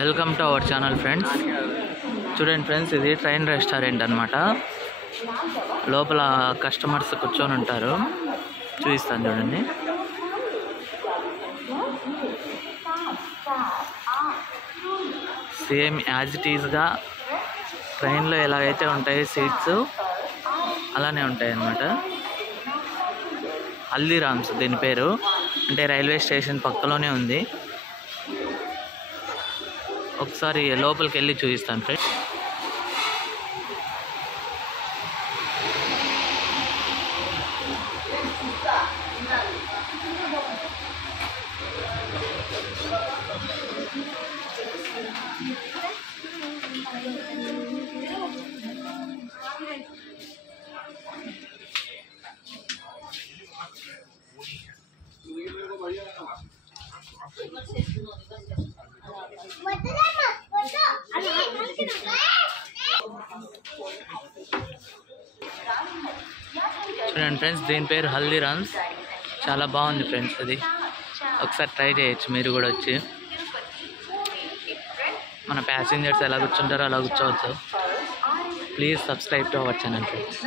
Welcome to our channel friends. చూడండి friends, ఇది train restaurant అన్నమాట. లోపల కస్టమర్స్ కూర్చొని ఉంటారు. చూపిస్తాను చూడండి. సేమ్ యాజ్ ఇట్ ఈజ్గా ట్రైన్లో ఎలాగైతే ఉంటాయి సీట్స్ అలానే ఉంటాయి అన్నమాట. హల్దీరామ్స్ దీని పేరు, అంటే రైల్వే స్టేషన్ పక్కలోనే ఉంది. ఒకసారి లోపలికి వెళ్ళి చూపిస్తాను ఫ్రెండ్స్. చూడండి ఫ్రెండ్స్, దీని పేరు హల్దీరామ్స్. చాలా బాగుంది ఫ్రెండ్స్. అది ఒకసారి ట్రై చేయొచ్చు మీరు కూడా వచ్చి. మన ప్యాసింజర్స్ ఎలా కూర్చుంటారో అలా కూర్చోవచ్చు. Please subscribe to our channel friends.